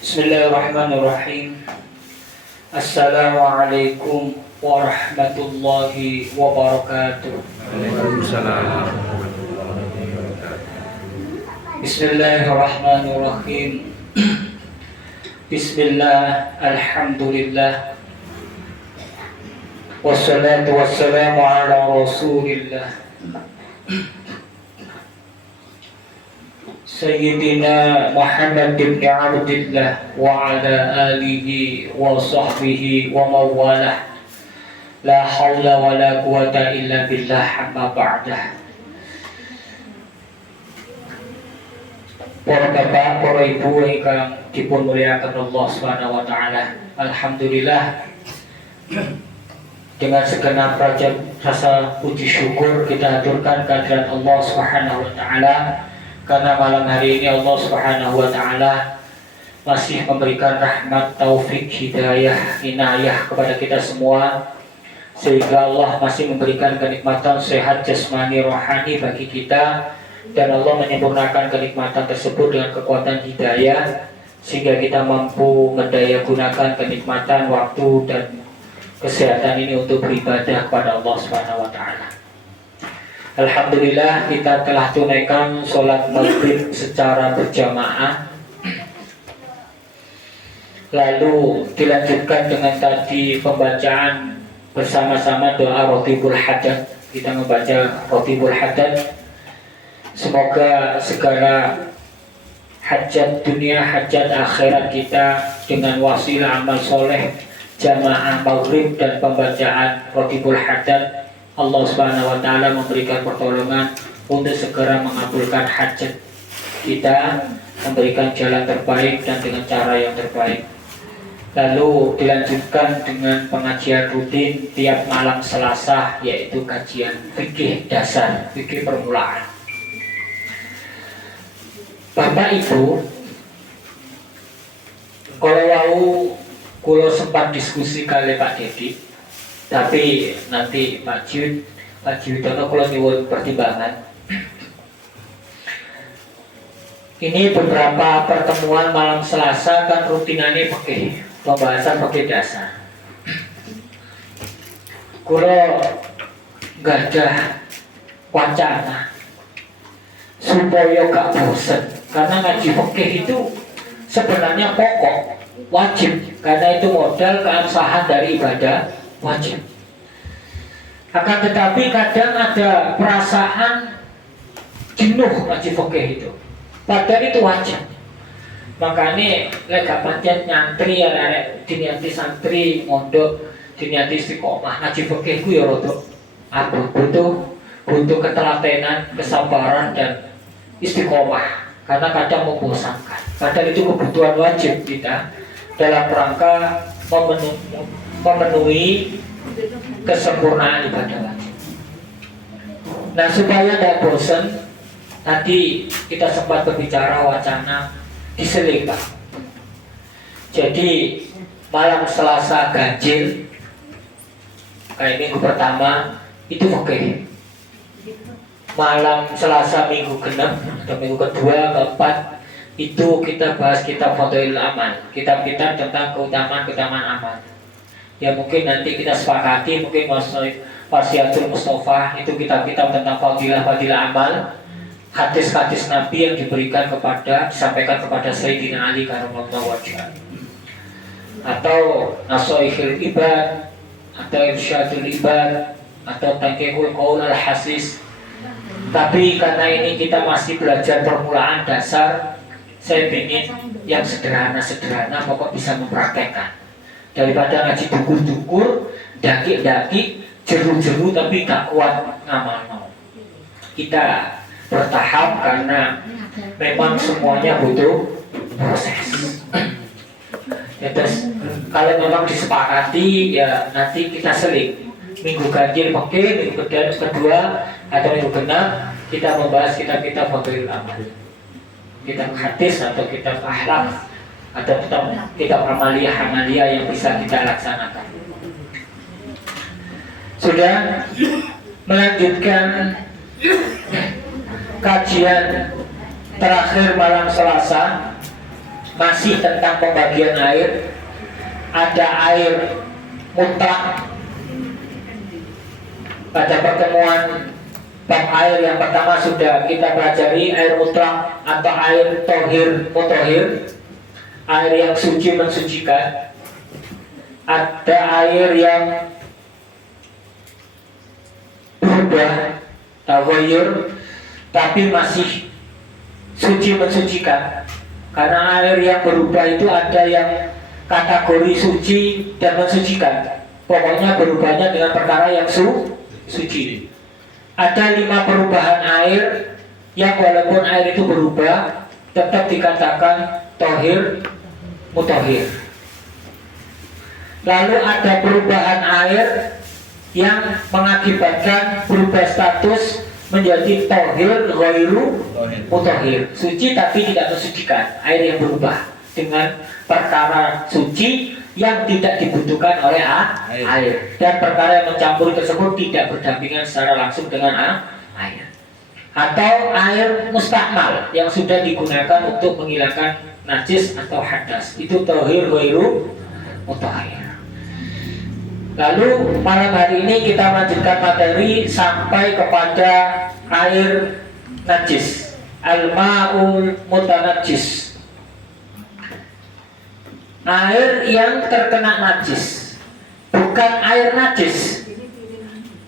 Bismillahirrahmanirrahim. Assalamualaikum warahmatullahi wabarakatuh. Waalaikumsalam. Bismillahirrahmanirrahim. Bismillah, alhamdulillah, wassalatu wassalamu ala rasulillah Sayyidina Muhammad bin Abdillah wa ala alihi wa sahbihi wa mawalah. La hawla wa la quwata illa billah, amma ba'dah. Para bapak, para ibu ingkang dipun muliakan Allah Subhanahu wa taala. Alhamdulillah, dengan segenap rasa puji syukur kita aturkan kehadirat Allah Subhanahu wa taala, karena malam hari ini Allah Subhanahu wa taala masih memberikan rahmat, taufik, hidayah, inayah kepada kita semua, sehingga Allah masih memberikan kenikmatan sehat jasmani rohani bagi kita, dan Allah menyempurnakan kenikmatan tersebut dengan kekuatan hidayah, sehingga kita mampu mendaya gunakan kenikmatan waktu dan kesehatan ini untuk beribadah kepada Allah Subhanahu wa taala. Alhamdulillah, kita telah tunaikan sholat maghrib secara berjamaah, lalu dilanjutkan dengan tadi pembacaan bersama-sama doa Rotibul Hadat. Kita membaca Rotibul Hadat. Semoga segala hajat dunia, hajat akhirat kita dengan wasilah amal soleh, jamaah maghrib dan pembacaan Rotibul Hadat, Allah Subhanahu wa taala memberikan pertolongan untuk segera mengabulkan hajat kita, memberikan jalan terbaik dan dengan cara yang terbaik. Lalu dilanjutkan dengan pengajian rutin tiap malam Selasa, yaitu kajian fikih dasar, fikih permulaan. Bapak Ibu, kalau kulo sempat diskusi kali Pak Dedi, tapi nanti Pak Jiwidono kulo nyuwun pertimbangan. Ini beberapa pertemuan malam Selasa kan rutinannya pakai pembahasan pakai dasar. Kulo gak ada wacana supaya gak bosen, karena ngaji fikih itu sebenarnya pokok, wajib, karena itu modal keabsahan dari ibadah wajib. Akan tetapi kadang ada perasaan jenuh ngaji fikih itu, padahal itu wajib. Makanya lega pancen nyantri ya, diniati santri mondok, diniati istiqomah ngaji fikih ku ya rodok butuh ketelatenan, kesabaran dan istiqomah, karena kadang membosankan. Padahal itu kebutuhan wajib kita dalam rangka memenuhi kesempurnaan ibadah wajib. Nah, supaya tidak bosan, tadi kita sempat berbicara wacana diseling, Pak. Jadi malam Selasa ganjil kayak minggu pertama itu oke. Malam Selasa minggu genap atau minggu kedua, keempat itu kita bahas kitab Fadhailul Amal, kitab-kitab tentang keutamaan amal. Ya mungkin nanti kita sepakati, mungkin Wasiatul Mustafa itu kitab-kitab tentang fadilah amal, hadis-hadis Nabi yang disampaikan kepada Sayyidina Ali karramallahu wajhahu, atau Nasoihul Ibad, atau Irsyadul Ibad, atau Tangkihul Qaul Al-Hasis. Tapi karena ini kita masih belajar permulaan dasar, saya ingin yang sederhana-sederhana, pokok bisa mempraktekkan, daripada ngaji dukur-dukur, daki-daki, jeru-jeru tapi gak kuat ngamal. Kita bertahap karena memang semuanya butuh proses. Ya, terus kalau memang disepakati ya nanti kita seling. Minggu ganjil pakai, minggu kedua atau minggu genap kita membahas kitab-kitab Fadhailul Amal, kitab hadis atau kitab akhlak atau kitab amaliyah yang bisa kita laksanakan. Sudah melanjutkan kajian terakhir malam Selasa masih tentang pembagian air. Ada air mutlak. Pada pertemuan bab air yang pertama sudah kita pelajari air mutlak atau air tohir mutohir, air yang suci mensucikan. Ada air yang berubah taghayyur tapi masih suci mensucikan. Karena air yang berubah itu ada yang kategori suci dan mensucikan. Pokoknya berubahnya dengan perkara yang suci. Ada 5 perubahan air yang walaupun air itu berubah tetap dikatakan tohir mutohir. Lalu ada perubahan air yang mengakibatkan berubah status menjadi tohir ghairu mutohir, suci tapi tidak mensucikan. Air yang berubah dengan perkara suci yang tidak dibutuhkan oleh air, dan perkara yang mencampuri tersebut tidak berdampingan secara langsung dengan air. Atau air mustakmal yang sudah digunakan untuk menghilangkan najis atau hadas, itu tohir ghairu mutahhir. Lalu malam hari ini kita melanjutkan materi sampai kepada air najis, al-ma'ul mutanajjis, air yang terkena najis, bukan air najis.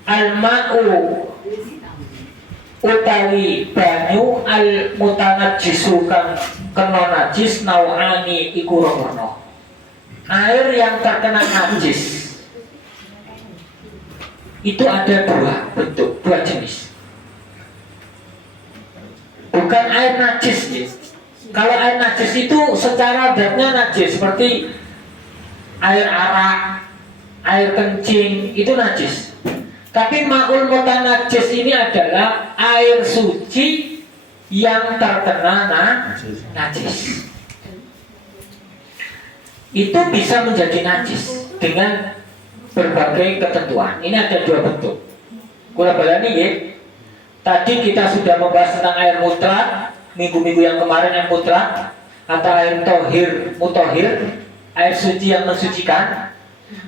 Al-ma'u utawi banyu al mutanajjisu kang kena najis nau'ani iku rono. Air yang terkena najis itu ada 2 bentuk, 2 jenis. Bukan air najis nih. Kalau air najis itu secara zatnya najis, seperti air arak, air kencing, itu najis. Tapi ma'ul mutanajjis ini adalah air suci yang terkena najis. Itu bisa menjadi najis dengan berbagai ketentuan. Ini ada 2 bentuk. Kula balani ya. Tadi kita sudah membahas tentang air mutlak minggu-minggu yang kemarin, yang mutlak atau air tohir mutohir, air suci yang mensucikan.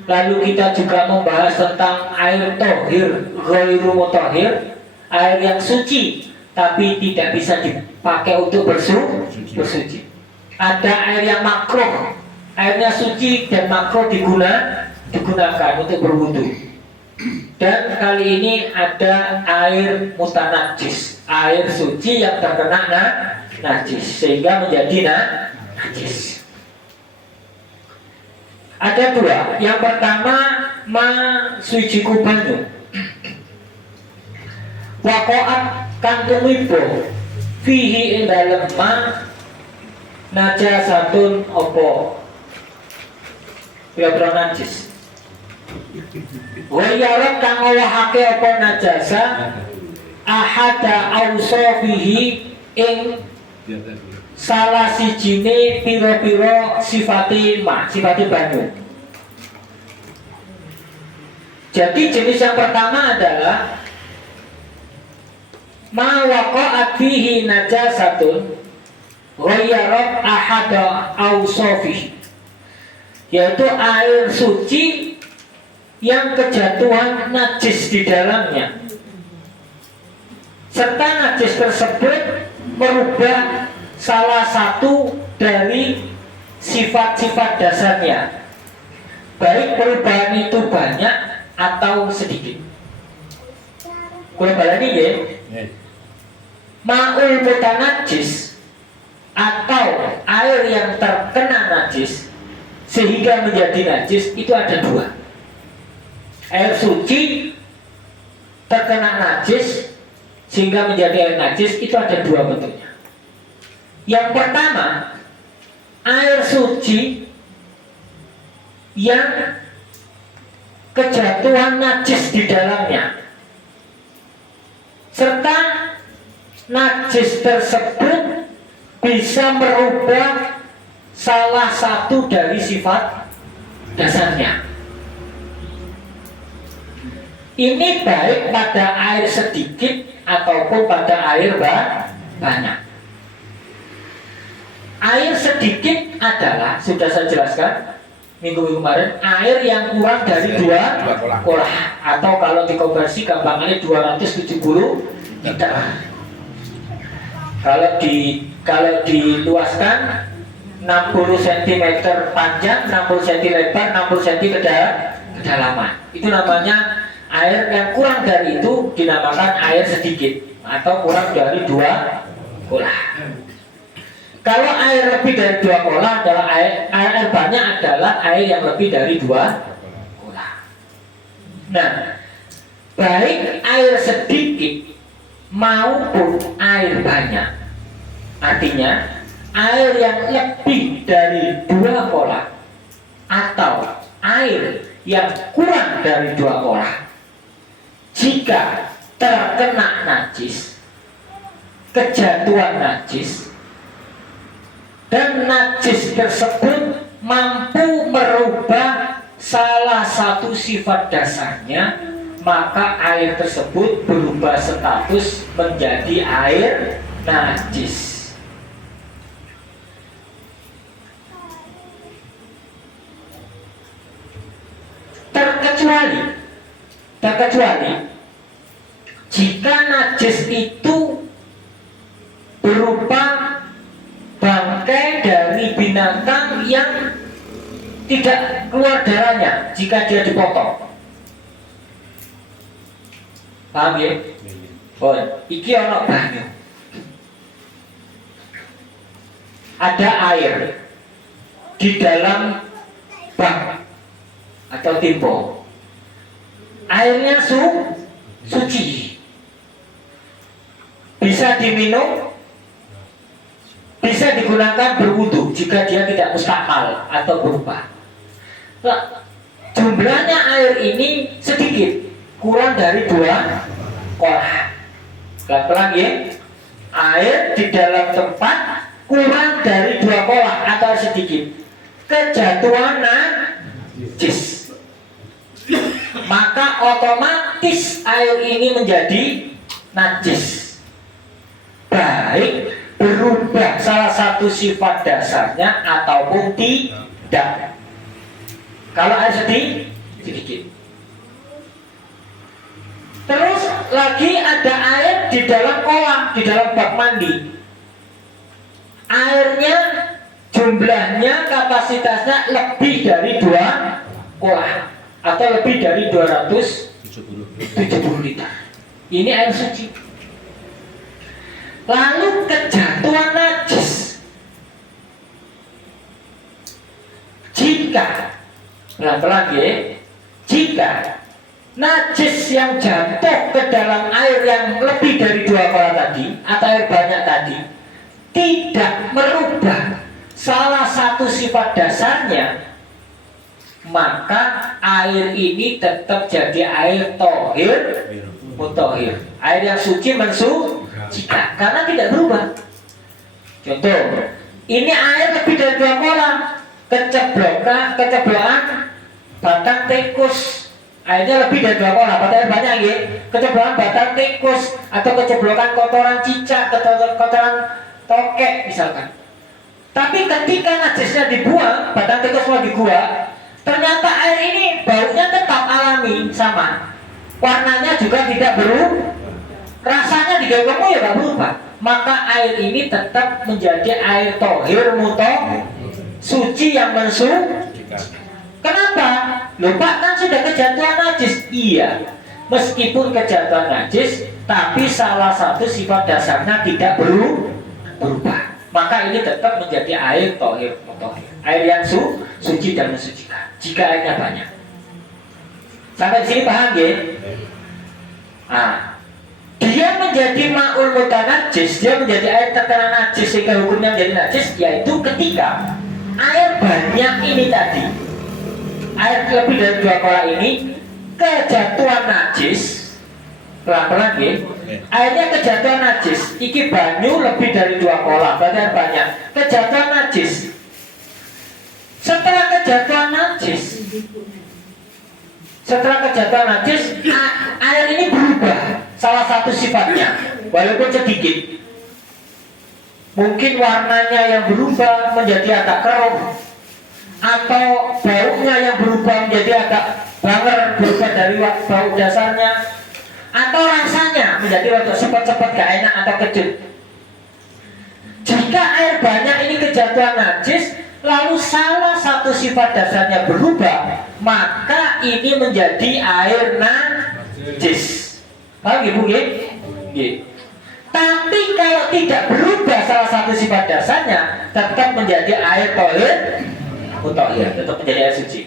Lalu kita juga membahas tentang air tohir ghairu mutohir, air yang suci tapi tidak bisa dipakai untuk bersuci. Ada air yang makruh, airnya suci dan makruh digunakan untuk berwudu. Dan kali ini ada air mutanajjis, air suci yang terkena najis sehingga menjadi najis. Ada 2. Yang pertama ma sujiku banyu. Waqa'at kang tumibo fihi ing dalem ma najasatun opo pira-pira najis. Wa yarab kang ngowahake apa najasa ahada ausofihi ing salah sijine pira-pira sifate banyu. Jadi jenis yang pertama adalah ma waqa'at fihi najasatun ghayyarat ahada ausofihi, yaitu air suci yang kejatuhan najis di dalamnya, serta najis tersebut merubah salah satu dari sifat-sifat dasarnya, baik perubahan itu banyak atau sedikit. Kula balani ya. Ma'ul mutanajjis atau air yang terkena najis sehingga menjadi najis itu ada 2. Air suci terkena najis sehingga menjadi air najis itu ada 2 bentuknya. Yang pertama, air suci yang kejatuhan najis di dalamnya, serta najis tersebut bisa merubah salah satu dari sifat dasarnya. Ini baik pada air sedikit ataupun pada air banyak. Air sedikit adalah, sudah saya jelaskan minggu kemarin, air yang kurang dari 2 kolah, atau kalau dikonversi gampangnya 270 liter. Kalau diluaskan 60 cm panjang, 60 cm lebar, 60 cm kedalaman. Itu namanya air yang kurang dari itu dinamakan air sedikit atau kurang dari 2 kolah. Kalau air lebih dari 2 kolah adalah air banyak adalah air yang lebih dari 2 kolah. Nah, baik air sedikit maupun air banyak, artinya air yang lebih dari 2 kolah atau air yang kurang dari 2 kolah, jika terkena najis, kejatuhan najis, dan najis tersebut mampu merubah salah satu sifat dasarnya, maka air tersebut berubah status menjadi air najis. Terkecuali jika najis itu berupa bangkai dari binatang yang tidak keluar darahnya jika dia dipotong. Paham ya? Oh, iki ono banyu. Ada air di dalam bak atau timbo. Airnya suci. Bisa diminum, bisa digunakan berwudu jika dia tidak mustakal atau berubah. Nah, jumlahnya air ini sedikit, kurang dari 2 kolah. Pelan-pelan ya. Air di dalam tempat kurang dari 2 kolah atau sedikit. Kejatuhan najis. Maka otomatis air ini menjadi najis. Baik berubah salah satu sifat dasarnya ataupun tidak. Kalau air sedikit. Terus lagi ada air di dalam kolam, di dalam bak mandi. Airnya jumlahnya, kapasitasnya lebih dari 2 kolah atau lebih dari 270 liter. Ini air suci. Lalu kejatuhan najis. Jika pelan-pelan ya, jika najis yang jatuh ke dalam air yang lebih dari 2 kolah tadi atau air banyak tadi tidak merubah salah satu sifat dasarnya, maka air ini tetap jadi air tohir mutohir, air yang suci mensucikan karena tidak berubah. Contoh, ini air lebih dari 2 kolah, keceblokan batang tikus, airnya lebih dari 2 kolah, berarti air banyak ya. Keceblokan batang tikus atau keceblokan kotoran cicak, kotoran tokek misalkan. Tapi ketika najisnya dibuang, batang tikus mau dibuang, ternyata air ini baunya tetap alami sama, warnanya juga tidak berubah, rasanya di kamu ya gak berubah. Maka air ini tetap menjadi air tohir mutoh, suci yang mensucikan. Kenapa? Lupa kan sudah kejatuhan najis. Iya, meskipun kejatuhan najis, tapi salah satu sifat dasarnya tidak berubah. Maka ini tetap menjadi air tohir mutohir, air yang suci dan mensucikan jika airnya banyak. Sampai sini paham ya? Nah, dia menjadi ma'ul mutanajis, dia menjadi air terkena najis sehingga hukumnya menjadi najis, yaitu ketika air banyak ini tadi, air lebih dari 2 kolah ini kejatuhan najis, pelan-pelan ya, airnya kejatuhan najis, iki banyu lebih dari 2 kolah, berarti air banyak, kejatuhan najis. Setelah kejatuhan najis, air ini berubah salah satu sifatnya, walaupun sedikit. mungkin warnanya yang berubah menjadi agak keruh, atau baunya yang berubah menjadi agak banger, berubah dari bau dasarnya, atau rasanya menjadi rada sepet-sepet gak enak atau kecut. Jika air banyak ini kejatuhan najis, lalu salah satu sifat dasarnya berubah, maka ini menjadi air najis. Paham Bu? Tapi kalau tidak berubah salah satu sifat dasarnya, tetap menjadi air tohir, mutahhir, tetap menjadi air suci.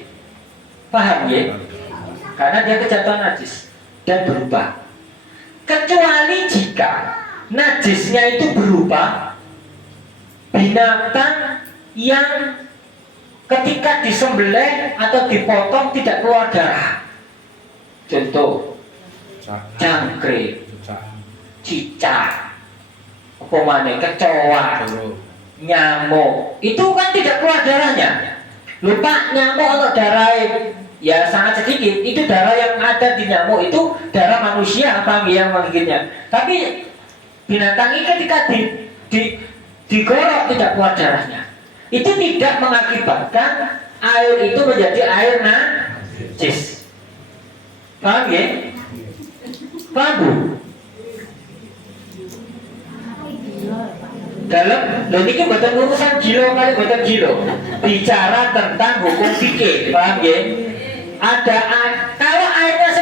Paham ya? Karena dia kejatuhan najis dan berubah. Kecuali jika najisnya itu berupa binatang yang ketika disembelih atau dipotong tidak keluar darah. Contoh, jangkrik, cicak, apa mana, kecoa, nyamuk, itu kan tidak keluar darahnya. Lupa nyamuk atau darah ya sangat sedikit, itu darah yang ada di nyamuk itu darah manusia apa yang menggigitnya. Tapi binatang ini ketika digorok tidak keluar darahnya, itu tidak mengakibatkan air itu menjadi air najis. Paham ya? Paham Bu? Dalam lo ini buatan urusan gilo kali buatan gilo, bicara tentang hukum fikih. Paham ya? Kalau airnya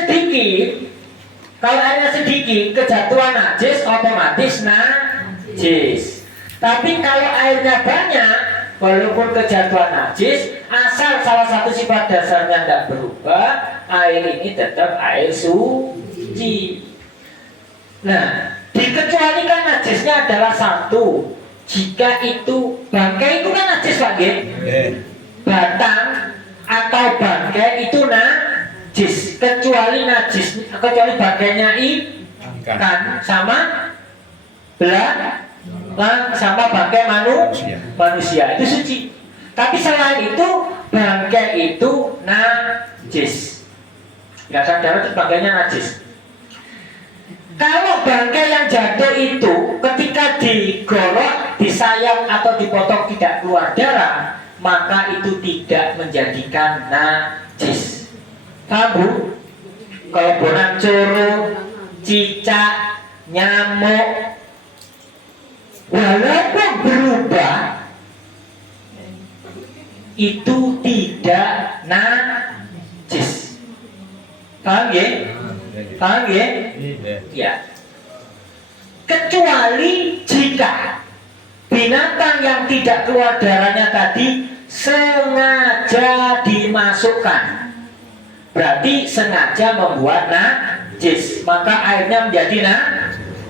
sedikit kejatuhan najis otomatis najis. Tapi kalau airnya banyak, walaupun kejatuhan najis, asal salah satu sifat dasarnya tidak berubah, air ini tetap air suci. Nah, dikecualikan najisnya adalah satu, jika itu bangkai itu kan najis lagi, batang atau bangkai itu najis, kecuali bangkainya ikan sama sama bangkai manusia itu suci. Tapi selain itu bangkai itu najis, nggak sadar itu bangkainya najis. Kalau bangkai yang jatuh itu ketika digorok, disayang atau dipotong tidak keluar darah, maka itu tidak menjadikan najis. Paham Bu? Kalau bonang coro, cicak, nyamuk, walaupun berubah, itu tidak najis. Paham ya? Paham ya? Ya. Kecuali jika binatang yang tidak keluar darahnya tadi sengaja dimasukkan, berarti sengaja membuat najis, maka airnya menjadi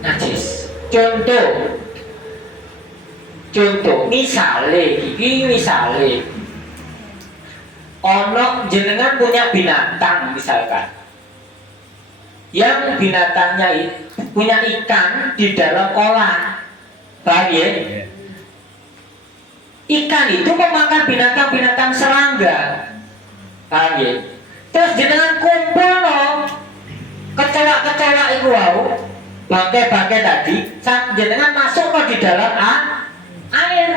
najis. Contoh, misale ono jenengan punya binatang misalkan, yang binatangnya punya ikan di dalam kolam. Paham ya? Ikan itu memakan binatang-binatang serangga. Paham ya? Terus jenengan kumpul loh kecoa itu bangkai-bangkai tadi, jenengan masuk ke di dalam air,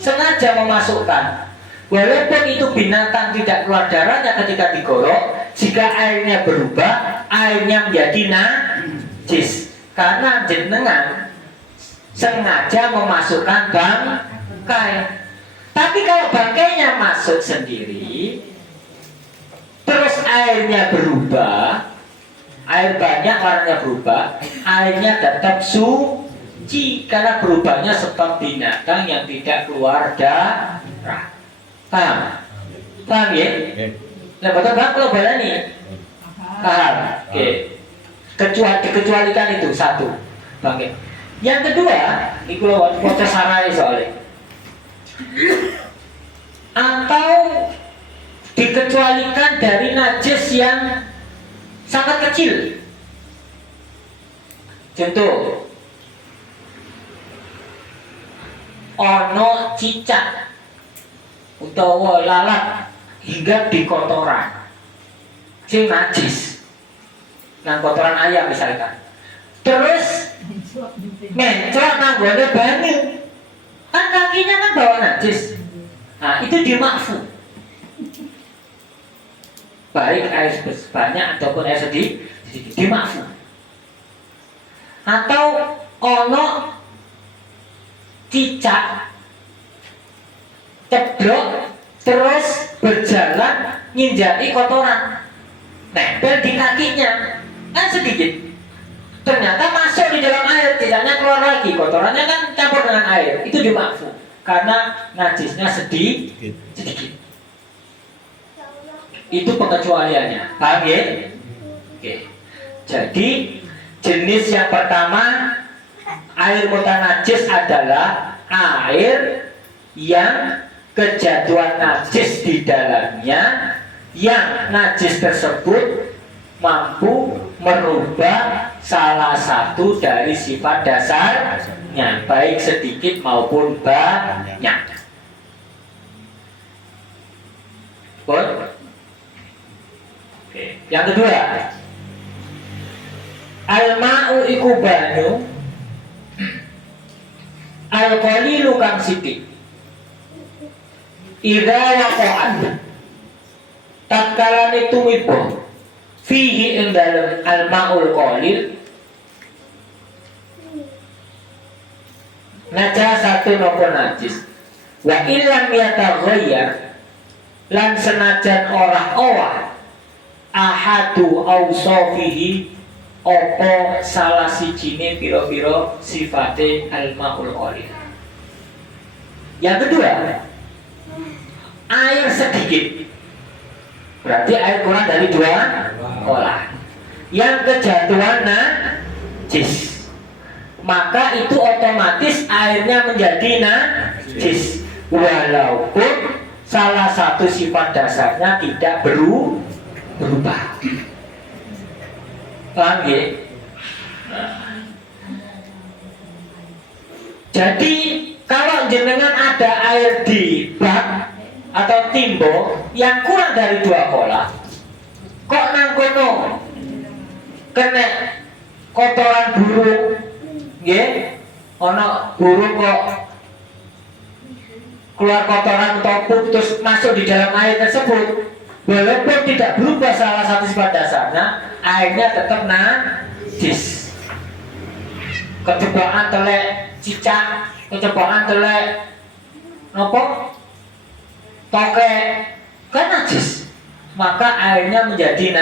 sengaja memasukkan. Walaupun itu binatang tidak keluar darahnya ketika digorok, jika airnya berubah, airnya menjadi najis karena jenengan sengaja memasukkan bangkai. Tapi kalau bangkainya masuk sendiri, terus airnya berubah, air banyak warnanya berubah, airnya tetap suci karena berubahnya sebab binatang yang tidak keluar darah. Paham? Paham ya? Nah, betul kan kalau balani? Paham? Oke. Dikecualikan itu satu. Oke. Yang kedua, ini kalau proses sarai soalnya. Atau dikecualikan dari najis yang sangat kecil. Contoh, ono cicak utawa lalat hingga di kotoran sing najis, nang kotoran ayam misalkan, terus mencret nang gone banyu, kakinya kan bawa najis. Nah, itu dimakfu. Baik air banyak ataupun air sedikit dimakfu. Atau ono cicak ceblok terus berjalan nginjaki kotoran nempel di kakinya kan sedikit, ternyata masuk di dalam air, cicaknya keluar lagi, kotorannya kan campur dengan air, itu dimakfu karena najisnya sedikit. Itu pengecualiannya, paham ya? Oke. Jadi jenis yang pertama air mutanajis adalah air yang kejatuhan najis di dalamnya, yang najis tersebut mampu merubah salah satu dari sifat dasarnya, baik sedikit maupun banyak. Oke. Yang kedua, al-ma'u iku banyu al-qalilu kang sithik idza waqa'at tatkalane tumiba fihi ing dalem al-ma'ul qalil najasatun napa najis wa illam yataghayyar lan senajan ora ahadu awsafihi opo salah sijine piro-piro sifate al-ma'ul qalil. Yang kedua, air sedikit, berarti air kurang dari 2 olah yang kejatuhan najis, maka itu otomatis airnya menjadi najis walaupun salah satu sifat dasarnya tidak berubah. Paham ya? Jadi kalau jenengan ada air di bak atau timbo yang kurang dari 2 kolah, kok nang kono kena kotoran burung, nggih? Ono burung kok keluar kotoran atau terus masuk di dalam air tersebut, walaupun tidak berubah salah satu sifat dasarnya, airnya tetap najis. Kecebaan telek cicak, kecebaan telek nopo tokek, kan najis. Maka airnya menjadi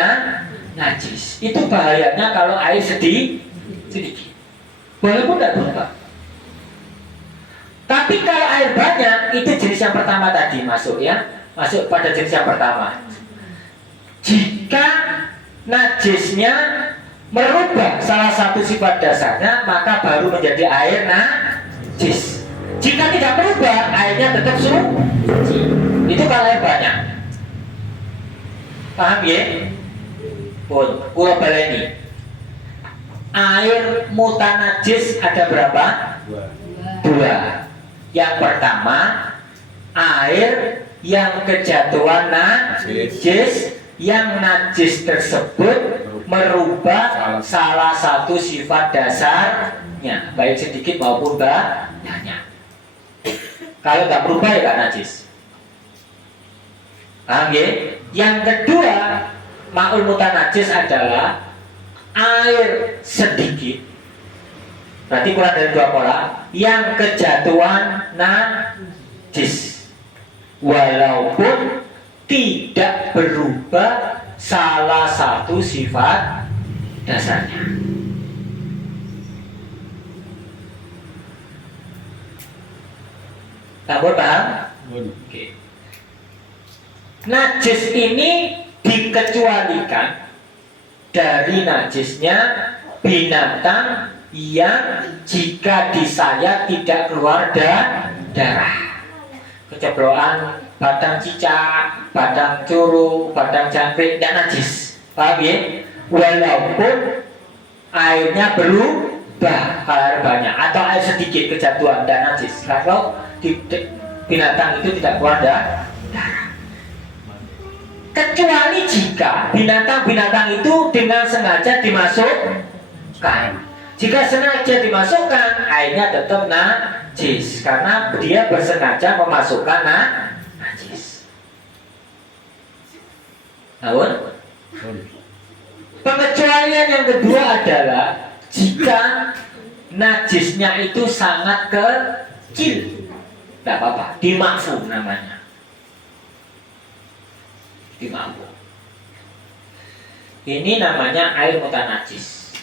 najis. Itu bahayanya kalau air sedikit, walaupun tidak berubah. Tapi kalau air banyak, itu jenis yang pertama tadi masuk ya, masuk pada jenis yang pertama. Jika najisnya merubah salah satu sifat dasarnya, maka baru menjadi air najis. Jika tidak berubah, airnya tetap suci. Itu kalau air banyak. Paham ya? Pun, gua baleni. Air mutanajis ada berapa? 2. Yang pertama, air yang kejatuhan najis, yang najis tersebut merubah salah satu sifat dasarnya, baik sedikit maupun banyak. Kalau nggak berubah ya nggak najis. Paham ya? Yang kedua, ma'ul mutanajis adalah air sedikit, berarti kurang dari 2 kolah, yang kejatuhan najis walaupun tidak berubah salah satu sifat dasarnya. Kamu paham? Oke. Najis ini dikecualikan dari najisnya binatang yang jika disayat tidak keluar darah. Kecebloan badang cicak, badang curug, badang jangkrik tidak najis. Paham ya? Walaupun airnya berubah kalau air banyak atau air sedikit kejatuhan dan najis. Kalau binatang itu tidak keluar darah. Kecuali jika binatang-binatang itu dengan sengaja dimasukkan. Jika sengaja dimasukkan, airnya tetap najis karena dia bersengaja memasukkan najis. Namun pengecualian yang kedua adalah jika najisnya itu sangat kecil, tidak apa-apa, dimakfu namanya, dimakfu. Ini namanya air mutanajis.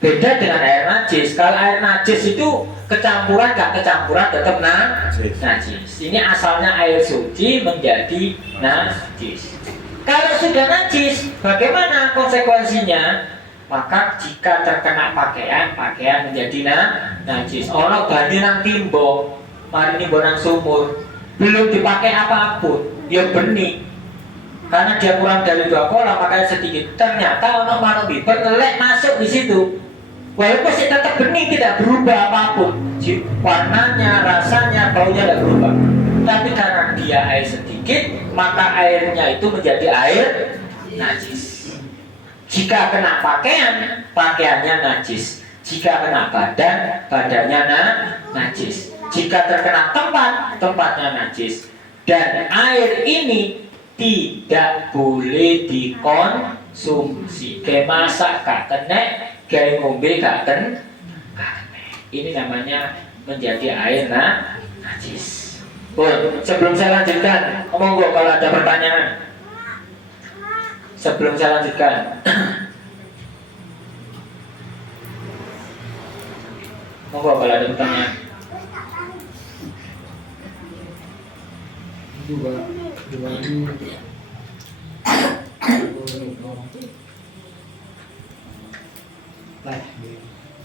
Beda dengan air najis. Kalau air najis itu kecampuran, gak kecampuran tetap najis. Ini asalnya air suci menjadi najis. Kalau sudah najis, bagaimana konsekuensinya? Maka jika terkena pakaian, pakaian menjadi najis. Ono bani nang timbo, mari nimbo nang sumur, belum dipakai apapun, ya bening. Karena dia kurang dari 2 kolam, makanya sedikit. Ternyata ono manuk biber ngelek masuk di situ. Walaupun masih tetap bening, tidak berubah apapun. Warnanya, rasanya, baunya tidak berubah. Tapi karena dia air sedikit, maka airnya itu menjadi air najis. Jika kena pakaian, pakaiannya najis. Jika kena badan, badannya najis. Jika terkena tempat, tempatnya najis. Dan air ini tidak boleh dikonsumsi. Kayak masak gak kena, kayak ngombe gak kena. Ini namanya menjadi air najis. Sebelum saya lanjutkan, monggo kalau ada pertanyaan. Sebelum saya lanjutkan, monggo kalau ada pertanyaan.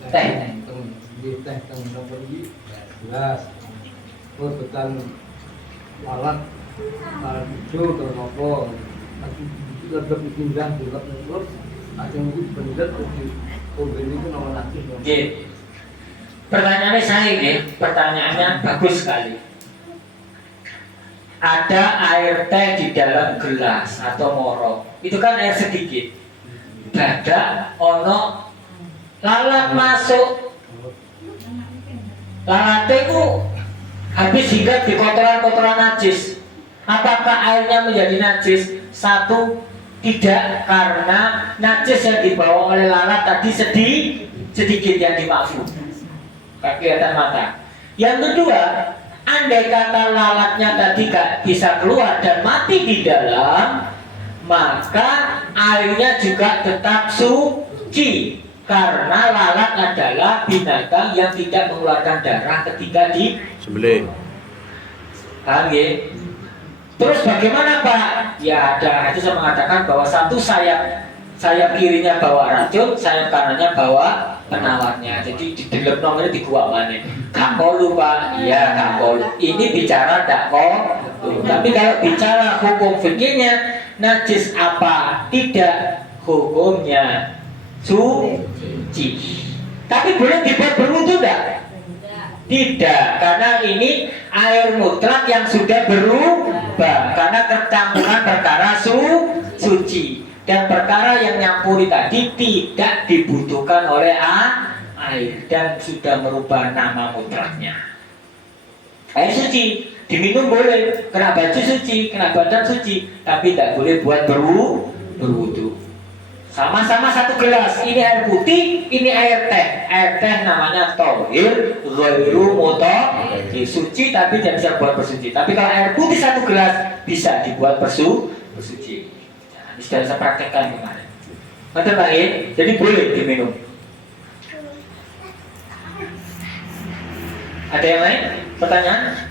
Teh nomor ini jelas. Betul alat itu atau nopo. Tetap pindah juga terus ada yang benar ini itu nomor nanti. Pertanyaannya saya pertanyaannya bagus sekali. Ada air teh di dalam gelas atau morok, itu kan air sedikit. Dadak ono lalat masuk. Lalat itu habis hingga di kotoran-kotoran najis. Apakah airnya menjadi najis? Satu, tidak, karena najis yang dibawa oleh lalat tadi sedikit yang dimaksud, gak kelihatan mata. Yang kedua, andai kata lalatnya tadi gak bisa keluar dan mati di dalam, maka airnya juga tetap suci, karena lalat adalah binatang yang tidak mengeluarkan darah ketika Sembelih. paham ya? Terus bagaimana Pak? Ya ada hadis yang mengatakan bahwa satu sayap kirinya bawa racun, sayap kanannya bawa penawarnya. Jadi di dalam nomornya di gua mana? Gak kolu Pak? Iya gak kolu. Ini bicara gak kolu. Tapi kalau bicara hukum fikihnya, najis apa? Tidak, hukumnya suci. Tapi boleh dibuat berwudu enggak? Tidak, karena ini air mutlak yang sudah berubah karena kecampuran perkara suci, dan perkara yang nyampuri tadi tidak dibutuhkan oleh air dan sudah merubah nama mutlaknya. Air suci diminum boleh, kena baju suci, kena badan suci, tapi tidak boleh buat berwudu. Sama-sama satu gelas, ini air putih, ini air teh. Air teh namanya tohir, ghairu mutahhir, suci tapi tidak bisa buat bersuci. Tapi kalau air putih satu gelas bisa dibuat bersuci. Nah, ini sudah saya praktekkan kemarin. Betul Pak? Jadi boleh diminum. Ada yang lain? Pertanyaan?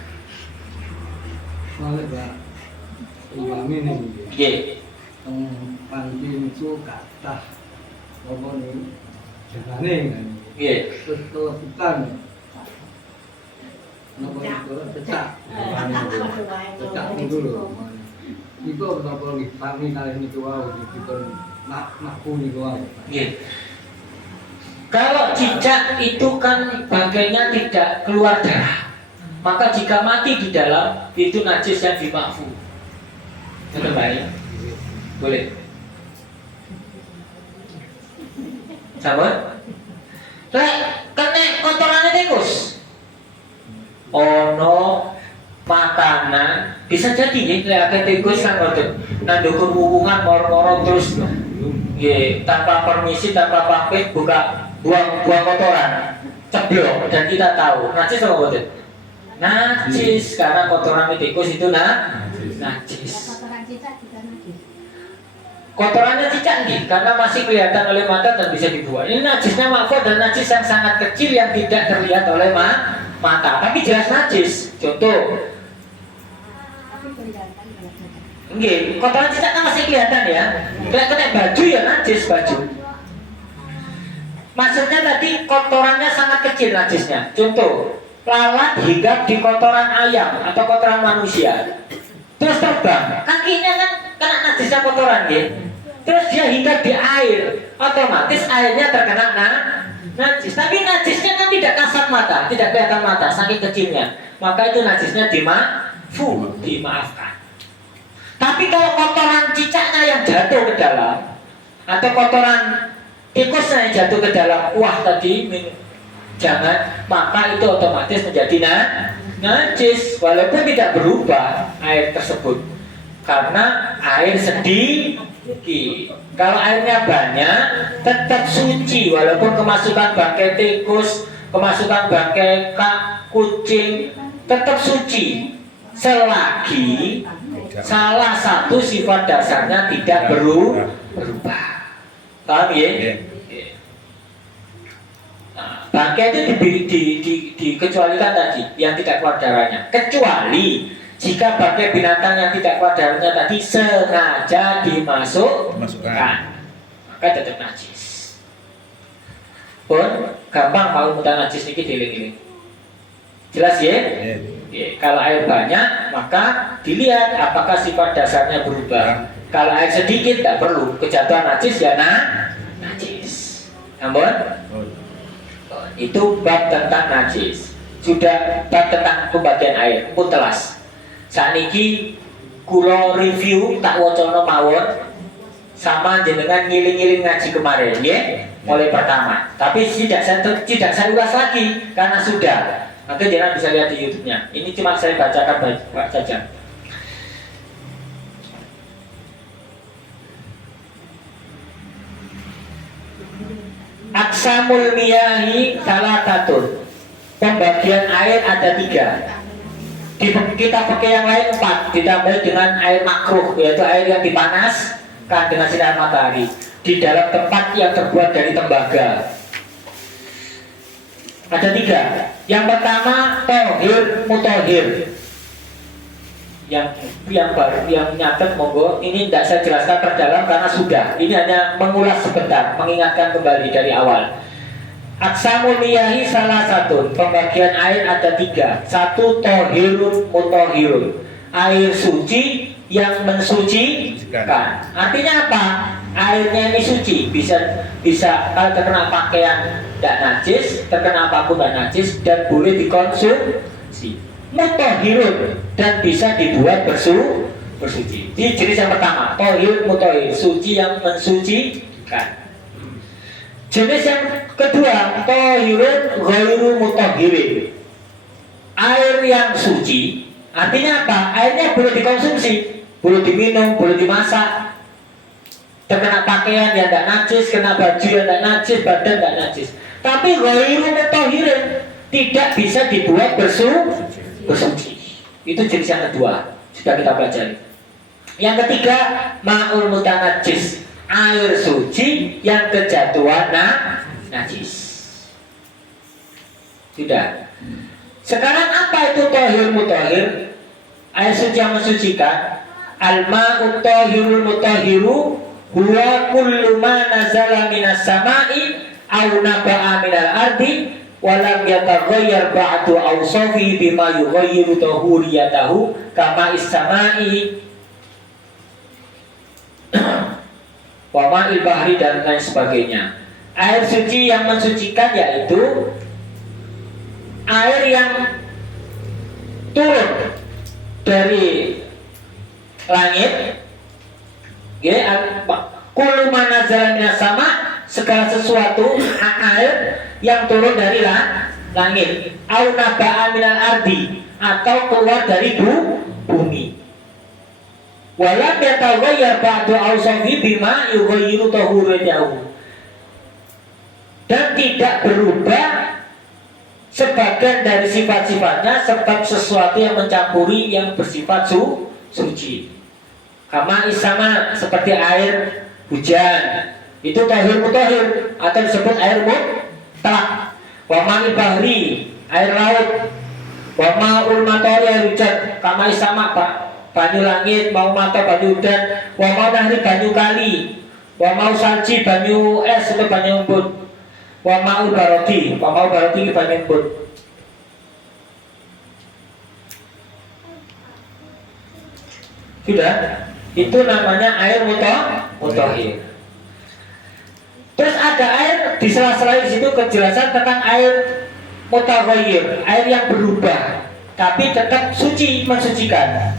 Soalnya Pak, ulangi nih. Iya. Panti itu kata apa nih? Jangan kan? Iya. Betul bukan. Nopo itu pecah. Pecah dulu. Itu nopo nih? Panti kali ini tuh, itu nak puni tuh. Iya. Kalau cicak itu kan bagainya tidak keluar darah, maka jika mati di dalam itu najis yang dimakfu. Betul baik. Boleh. Sabar. Lek kena kotorannya tikus. ono makanan bisa jadi nih lek tikus kan ngoten nandukur wuwungan moro-moro terus nggih tanpa permisi tanpa pamit buang kotoran ceblok dan kita tahu najis apa boten najis karena kotoran tikus itu najis kotorannya cicak nih karena masih kelihatan oleh mata dan bisa dibuang ini najisnya mahfud dan najis yang sangat kecil yang tidak terlihat oleh mata tapi jelas najis contoh nggih, kotoran cicak kan masih kelihatan ya. Kena baju ya najis baju. Maksudnya tadi kotorannya sangat kecil najisnya. Contoh, lalat hinggap di kotoran ayam atau kotoran manusia. Terus terbang, kakinya kan kena najisnya kotoran ya. Terus dia hinggap di air, otomatis airnya terkena najis. Tapi najisnya kan tidak kasat mata, tidak kelihatan mata, saking kecilnya. Maka itu najisnya dimaafkan. Tapi kalau kotoran cicaknya yang jatuh ke dalam atau kotoran tikusnya yang jatuh ke dalam kuah tadi jangan, maka itu otomatis menjadi najis walaupun tidak berubah air tersebut karena air sedikit. Kalau airnya banyak tetap suci walaupun kemasukan bangkai tikus, kemasukan bangkai kucing tetap suci selagi salah satu sifat dasarnya tidak berubah. Paham ya? Nah, bangkai itu dikecualikan tadi yang tidak keluar darahnya. Kecuali jika bangkai binatang yang tidak keluar darahnya tadi sengaja dimasukkan, maka tetap najis. Pun gampang mau mudah najis ini dieling-eling. Jelas ya? Kalau air banyak maka dilihat apakah sifat dasarnya berubah. Kalau air sedikit tidak perlu, kejatuhan najis ya najis. Namun itu bab tentang najis. Sudah bab tentang pembagian air pun telas. Saniki kula review tak wacono mawon sama jenengan ngiling-ngiling ngaji kemarin ya, mulai pertama. Tapi tidak saya ulas lagi karena sudah. Nanti jangan bisa lihat di YouTube-nya. Ini cuma saya bacakan saja. Aksamul miyahi salatatun. Pembagian air ada 3. Kita pakai yang lain 4. Ditambah dengan air makruh, yaitu air yang dipanaskan dengan sinar matahari di dalam tempat yang terbuat dari tembaga. Ada 3. Yang pertama tohir mutohir. Yang nyatet monggo. Ini tidak saya jelaskan terdalam karena sudah. Ini hanya mengulas sebentar, mengingatkan kembali dari awal. Aksamul miyahi salah satu. Pembagian air ada 3. 1 tohirun mutohirun. Air suci yang mensucikan. Artinya apa? Airnya ini suci, bisa kalau terkena pakaian tidak najis, terkena apapun tidak najis dan boleh dikonsumsi. Mutahhirun dan bisa dibuat bersuci. Ini jenis yang pertama, tohir mutahhir, suci yang mensucikan. Jenis yang kedua, tohirun ghairu mutahhirin. Air yang suci, artinya apa? Airnya boleh dikonsumsi, boleh diminum, boleh dimasak. Terkena pakaian yang tidak najis, kena baju yang tidak najis, badan tidak najis. Tapi ghairu mutahhirin tidak bisa dibuat bersuci. Itu jenis yang kedua, sudah kita pelajari. Yang ketiga, ma'ul mutanajjis, air suci yang kejatuhan najis. Sudah. Sekarang apa itu tahir mutahhir? Air suci yang mensucikan. Al-ma'ut tahirul mutahhiru huwa kullu ma nazala minas sama'i aw naba'a minal ardi wa lam yataghayyar ba'du awsafi bima yughayyiru tahuriyatahu kama is-sama'i wa ma'il bahri dan lain sebagainya. Air suci yang mensucikan yaitu air yang turun dari langit. Kullu ma nazala minas sama, segala sesuatu air yang turun dari langit, au naba'a minal ardi, atau keluar dari bumi. Walam yataghayyar ba'du awsafi bima yughayyiru tahuratahu, dan tidak berubah sebagian dari sifat-sifatnya sebab sesuatu yang mencampuri yang bersifat suci. Kama isama, seperti air hujan itu tahir mutahhir atau disebut air mutlak. Wa ma'il bahri, air laut. Wa ma'ul matari, air hujan. Kama isama, banyu langit, mau mata banyu hujan. Wa mau nahri, banyu kali. Wa mau salji, banyu es atau banyu embun. Wa ma'ul barodi, ini banyu embun. Sudah, itu namanya air mutahhir. Terus ada air di sela-sela di situ kejelasan tentang air mutaghayyir, air yang berubah tapi tetap suci, mensucikan.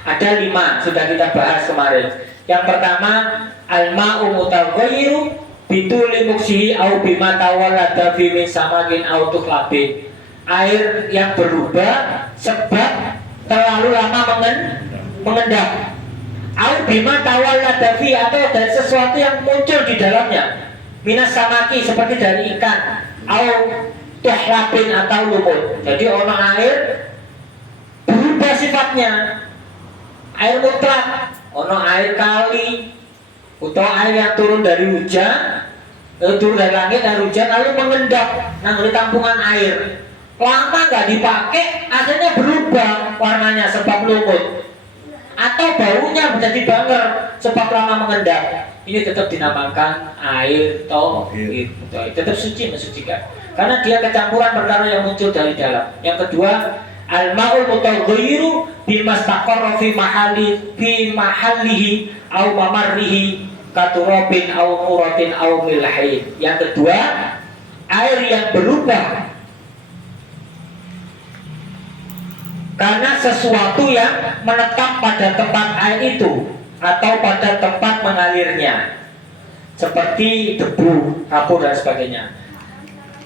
Ada 5, sudah kita bahas kemarin. Yang pertama, al-ma'u mutaghayyiru bituli muksihi au bima tawallada fi min samakin au tukhlabin. Air yang berubah sebab terlalu lama mengendap. Au bima tawallada fi, atau dari sesuatu yang muncul di dalamnya. Minas samaki, seperti dari ikan. Au tukhlabin, atau lumut. Jadi ono air berubah sifatnya. Air mutlak, ono air kali, atau air yang turun dari hujan, turun dari langit dan hujan lalu mengendap di tampungan air. Lama nggak dipakai, akhirnya berubah warnanya sebab lumut, atau baunya menjadi banger sebab lama mengendap. Ini tetap dinamakan air tahir, tetap suci, mensucikan, karena dia kecampuran perkara yang muncul dari dalam. Yang kedua, al-ma'ul mutaghayyiru bimastaqarra fi mahallihi au mamarrihi katurabin au muratin au milhin. Yang kedua, air yang berubah karena sesuatu yang menetap pada tempat air itu atau pada tempat mengalirnya, seperti debu, kapur dan sebagainya.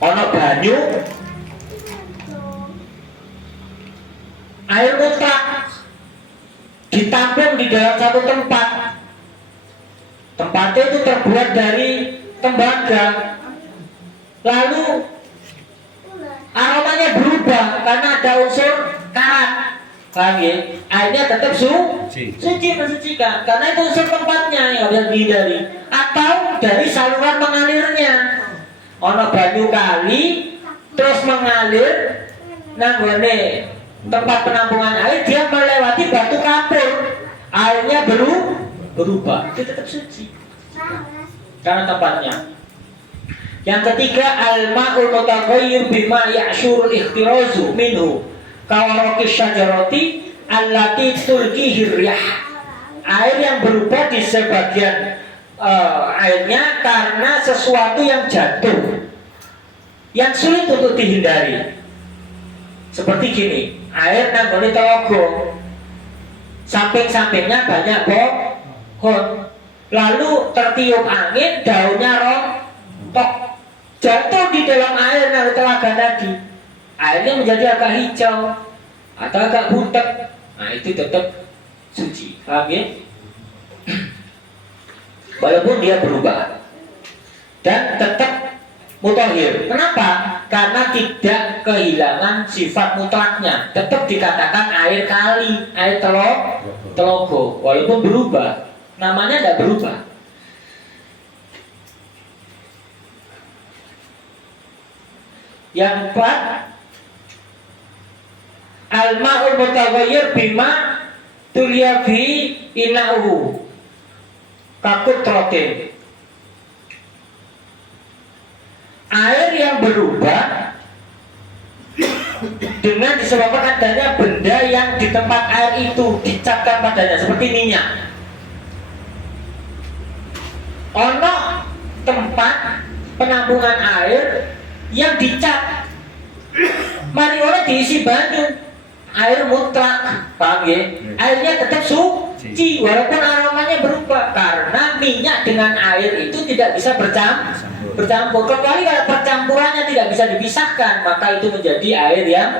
Ono banyu, air mutlak ditampung di dalam satu tempat. Tempatnya itu terbuat dari tembaga, lalu aromanya berubah karena ada unsur karat. Paham ya? Airnya tetap suci, mensucikan, karena itu unsur tempatnya yang harus dihindari, atau dari saluran mengalirnya. Ono banyu kali terus mengalir nanggone tempat penampungan air, dia melewati batu kapur, airnya berubah, itu tetap suci karena tempatnya. Yang ketiga, al-ma'ul mutaghayyir bima ya'syurul ikhtirazu minhu kawaraqis syajarati allati tulqihi riyah. Air yang berubah di sebagian airnya karena sesuatu yang jatuh, yang sulit untuk dihindari. Seperti gini, air nanggone telaga, samping-sampingnya banyak pohon, lalu tertiup angin, daunnya rontok, jatuh di dalam air nanggone telaga tadi. Airnya menjadi agak hijau atau agak butek. Nah, itu tetap suci. Paham ya? Walaupun dia berubah dan tetap mutahhir. Kenapa? Karena tidak kehilangan sifat mutlaknya, tetap dikatakan air kali, air telogo, walaupun berubah, namanya tidak berubah. Yang keempat, al-ma'ul mutaghayyir bima tuliya fi ina'uhu kakut trotin. Air yang berubah dengan disebabkan adanya benda yang di tempat air itu dicapkan padanya, seperti minyak. Ono tempat penampungan air yang dicat, mari oleh diisi banyu, air mutlak, paham ya? Airnya tetap suci walaupun aromanya berubah, karena minyak dengan air itu tidak bisa bercampur. bercampur. Kecuali kalau percampurannya tidak bisa dipisahkan, maka itu menjadi air yang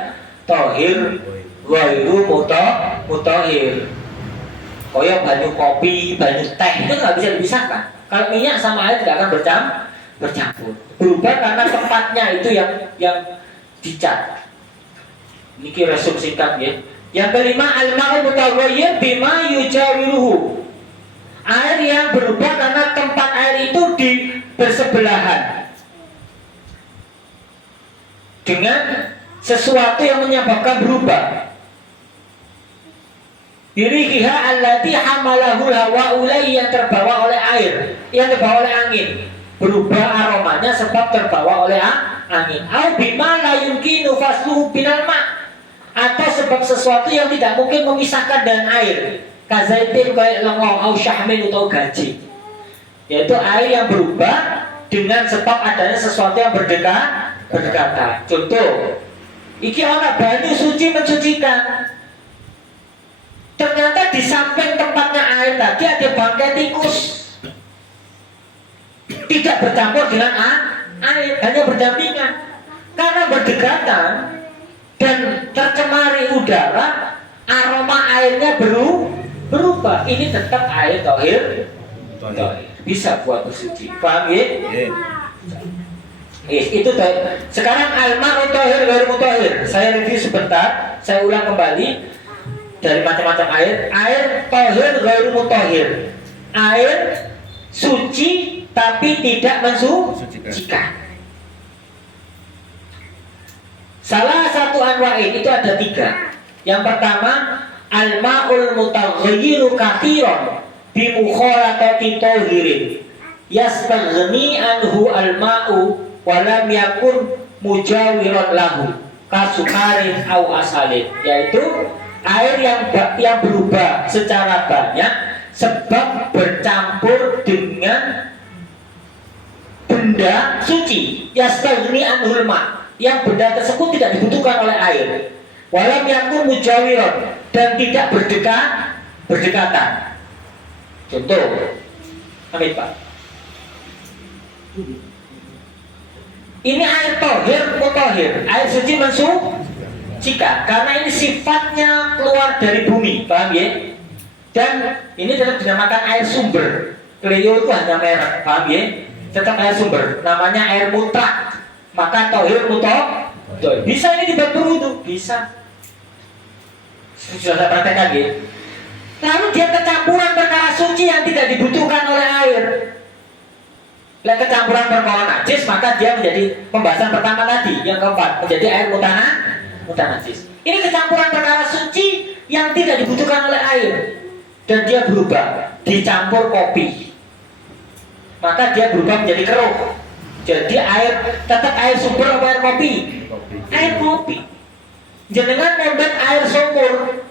tohir ghairu mutahhir. Koyok banyu kopi, banyu teh itu nggak bisa dipisahkan. Kalau minyak sama air tidak akan bercampur. Berubah karena tempatnya itu yang dicat. Ini resum singkat ya. Yang kelima, al-ma'u mutaghayyir bima yujawiruhu. Air yang berubah karena tempat air itu bersebelahan dengan sesuatu yang menyebabkan berubah. Dirihiha allati hamalahu hawa ulai, yang terbawa oleh air, yang terbawa oleh angin. Berubah aromanya sebab terbawa oleh angin. Au bima la yumkinu fasluhu binal ma', atau sebab sesuatu yang tidak mungkin memisahkan dengan air. Kazaitin kayak lengo au syahmin atau gaji. Yaitu air yang berubah dengan sebab adanya sesuatu yang berdekatan. Contoh, iki ana banyu suci mensucikan. Ternyata di samping tempatnya air tadi ada bangkai tikus. Tidak bercampur dengan air, hanya berdampingan. Karena berdekatan dan tercemari udara, aroma airnya berubah. Ini tetap air tohir. Bisa buat bersuci. Paham ya? Itu sekarang al-ma'u tohir ghairu mutahhir. Saya review sebentar, saya ulang kembali dari macam-macam air. Air tohir ghairu mutahhir, air suci tapi tidak mensucikan. Salah satu anwa'in itu ada 3. Yang pertama, al-ma'ul mutaghayyiru kathiran bi mukhalatati tahirin yastaghni anhu al-ma'u wa lam yakun mujawiran lahu kasukarin au asalin, yaitu air yang berubah secara banyak sebab bercampur dengan benda suci. Yastaghni anhul ma', yang benda tersebut tidak dibutuhkan oleh air. Walam yakun mujawiron, dan tidak berdekatan. Contoh, amin Pak. Ini air tohir mutahhir, air suci mensucikan, karena ini sifatnya keluar dari bumi, paham ya? Dan ini tetap dinamakan air sumber. Cleo itu hanya merek, paham ya? Tetap air sumber, namanya air mutlak. Maka tohir mutahhir. Bisa ini dibuat berwudu? Bisa. Sudah saya praktekkan ya. Lalu dia kecampuran perkara suci yang tidak dibutuhkan oleh air. Lalu kecampuran perkara najis, maka dia menjadi pembahasan pertama tadi. Yang keempat, menjadi air mutanajis. Ini kecampuran perkara suci yang tidak dibutuhkan oleh air, dan dia berubah, dicampur kopi, maka dia berubah menjadi keruh. Jadi air tetap air sumber atau air kopi? Air kopi. Jenengan ngomben air sumur,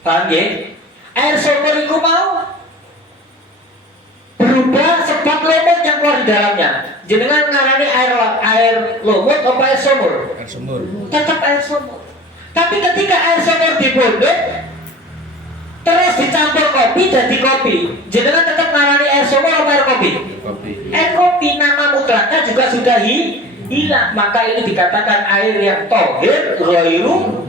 paham ya? Air sumur itu mau berubah sebab lumut yang keluar di dalamnya. Jenengan ngarani air lumut atau air sumur? Air sumur. Tetap air sumur. Tapi ketika air sumur dibondok terus dicampur kopi jadi kopi, jenengan tetap ngarani air sumur atau air kopi? Kopi. Air kopi, nama mutlaknya juga sudah hilang. Maka ini dikatakan air yang tohir ghairu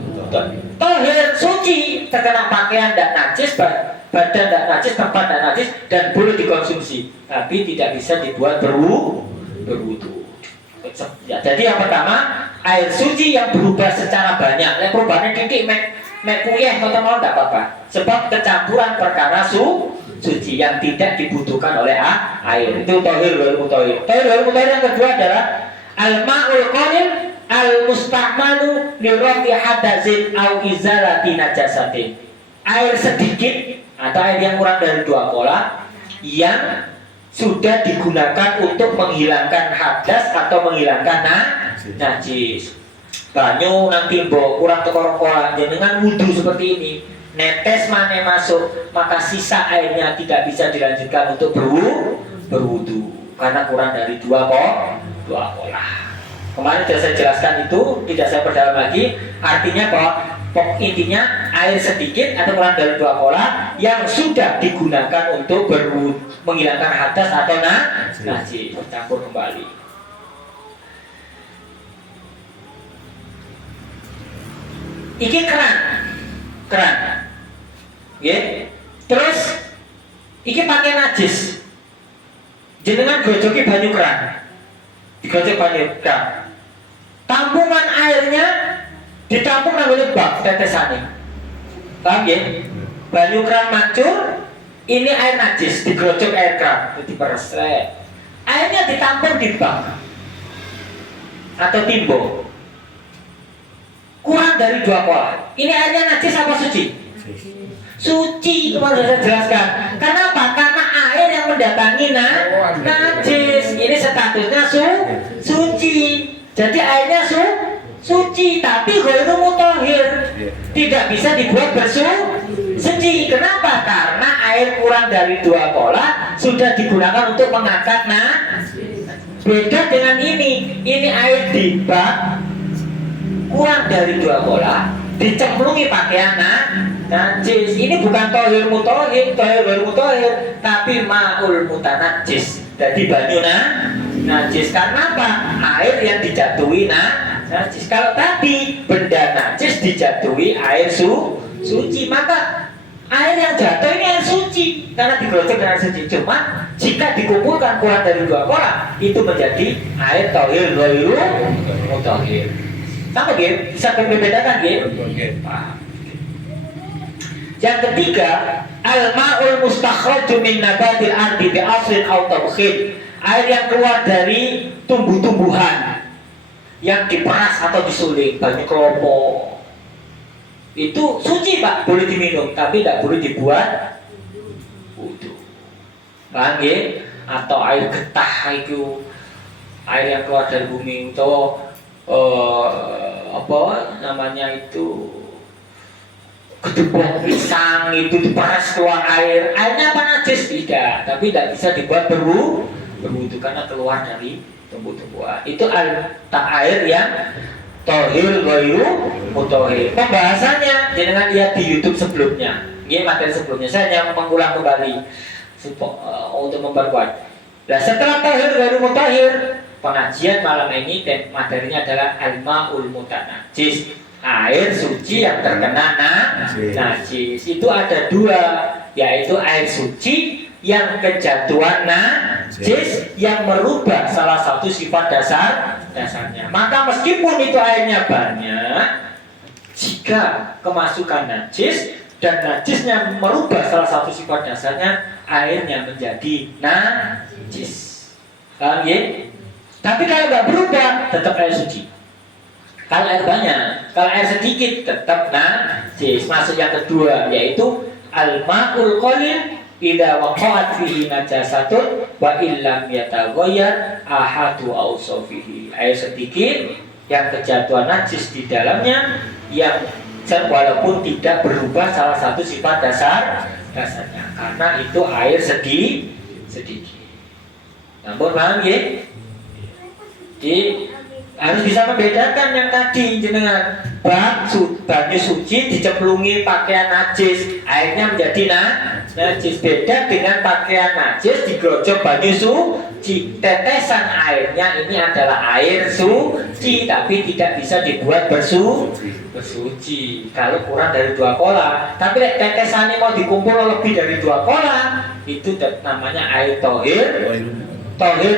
tohir, suci, terkena pakaian tidak najis, badan tidak najis, tempat tidak najis, dan boleh dikonsumsi, tapi tidak bisa dibuat berwudu. Ya, jadi yang pertama, air suci yang berubah secara banyak. Perubahannya titik mek kuyeh atau mau tidak apa-apa, sebab kecampuran perkara suci yang tidak dibutuhkan oleh air. Itu tohir ghairu mutahhir. Tohir ghairu mutahhir yang kedua adalah al-ma'ul qalil al-musta'malu li rafi hadazin au izalati najasatin. Air sedikit atau air yang kurang dari 2 kola yang sudah digunakan untuk menghilangkan hadas atau menghilangkan najis. Banyu nanti mbok kurang tekor kola, jenengan wudu seperti ini, netes mana masuk, maka sisa airnya tidak bisa dilanjutkan untuk berwudu karena kurang dari 2 kola. Kemarin sudah saya jelaskan itu, tidak saya perdalam lagi. Artinya bahwa Intinya air sedikit atau kurang dari 2 kolah yang sudah digunakan untuk menghilangkan hadas atau najis, bercampur kembali. Iki keran, ya. Terus iki pakai najis. Jenengan gojoki banyu keran, digocek banyu keran. Tampungan airnya ditampung nang bak tetesane. Paham ya? Banyu keran mancur, ini air najis digerocok air keran, diperes. Airnya ditampung di bak atau timbo. Kurang dari 2 kolah. Ini airnya najis apa suci? Suci, kemarin saya jelaskan. Kenapa? Karena air yang mendatangi najis. Ini statusnya suci. Jadi airnya suci, tapi ghairu mutahhir. Tidak bisa dibuat bersuci. Kenapa? Karena air kurang dari 2 kolah sudah digunakan untuk mengangkat beda dengan ini air di bak kurang dari 2 kolah dicemplungi pakaian najis. Ini bukan tohir mutahhir, tapi ma'ul mutanajis. Jadi banyu najis. Karena apa? Air yang dijatuhi najis. Kalau tadi benda najis dijatuhi air suci, maka air yang jatuh ini air suci karena digerocok dengan suci. Cuma jika dikumpulkan kurang dari 2 kolah itu menjadi air tohir ghairu mutahhir. Sama gitu, bisa membedakan gitu. Yang ketiga, al-ma'ul mustakhraju min nabatil ardi bi aslin aw tabkhir. Air yang keluar dari tumbuh-tumbuhan yang diperas atau disuling, banyu kelapa. Itu suci, Pak, boleh diminum, tapi tidak boleh dibuat wudu. Paham ya? Atau air getah itu, air yang keluar dari bumi itu apa namanya itu gedebok pisang itu diperas keluar airnya apa najis? Tidak, tapi tidak bisa dibuat berwudu karena keluar dari tumbuh-tumbuhan. Itu air yang tohir ghairu mutahhir. Pembahasannya jangan lihat di YouTube sebelumnya. Ini materi sebelumnya saya hanya mengulang kembali untuk memperkuat. Nah, setelah tohir ghairu mutahhir, pengajian malam ini materinya adalah al-ma'ul mutanajis, air suci yang terkena najis. Itu ada 2, yaitu air suci yang kejatuhan najis yang merubah salah satu sifat dasarnya. Maka meskipun itu airnya banyak, jika kemasukan najis dan najisnya merubah salah satu sifat dasarnya, airnya menjadi najis. Paham ya? Tapi kalau nggak berubah, tetap air suci. Kalau air banyak, kalau air sedikit, tetap najis. Masuk yang kedua, yaitu al-ma'ul qalil idza waqa'at fihi najasatun wa illam yataghayyar ahadu awsafihi. Air sedikit yang kejatuhan najis di dalamnya, yang walaupun tidak berubah salah satu sifat dasarnya, karena itu air sedikit. Namun paham ya? Jadi harus bisa membedakan yang tadi jenengan banyu suci dicemplungi pakaian najis, airnya menjadi najis. Beda dengan pakaian najis digerocok banyu suci, tetesan airnya ini adalah air suci, tapi tidak bisa dibuat bersuci kalau kurang dari 2 kolah. Tapi tetesannya mau dikumpul lebih dari 2 kolah, itu namanya air tohir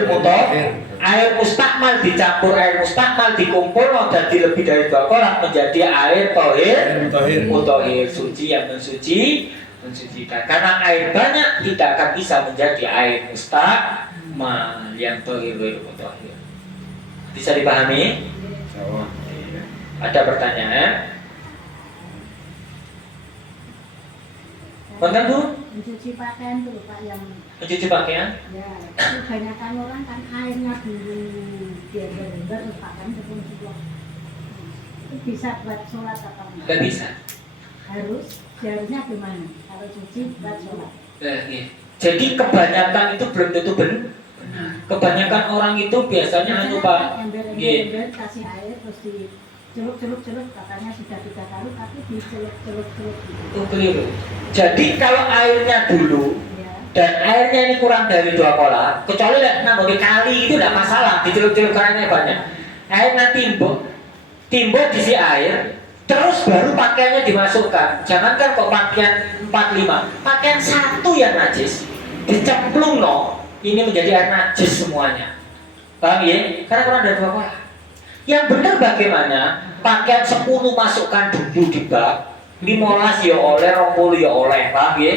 mutahhir. Air mustakmal dicampur air mustakmal dikumpul jadi lebih dari 2 kolah menjadi air tohir mutahhir, suci yang mensucikan. Karena air banyak tidak akan bisa menjadi air mustakmal yang tohir mutahhir. Bisa dipahami? Ada pertanyaan? Benar Bu? Mencuci pakaian tuh Pak, yang Mencuci pakaian? ya kebanyakan orang kan airnya dulu diambil terus pakaian sepuh-sepuh. Itu bisa buat sholat apa enggak? Nggak bisa. Seharusnya gimana? Kalau cuci buat sholat. Iya. Jadi kebanyakan itu belum tentu benar. Kebanyakan orang itu biasanya Pak. Ember kasih air terus Celuk katanya sudah 3 kali tapi diceluk gitu. Itu keliru. Jadi kalau airnya dulu Ya. dan airnya ini kurang dari 2 kolam, kecuali nambah kali itu tidak masalah, diceluk-celuk karena banyak. Airnya timbul diisi air, terus baru pakaiannya dimasukkan. Jangankan kok pakaian 4-5, pakaian 1 yang najis dicemplung ini menjadi air najis semuanya. Paham ya? Karena kurang dari 2 kolam. Yang benar bagaimana? Pakaian 10 masukkan dulu di bak, 15 ya oleh, 20 ya oleh, paham ya?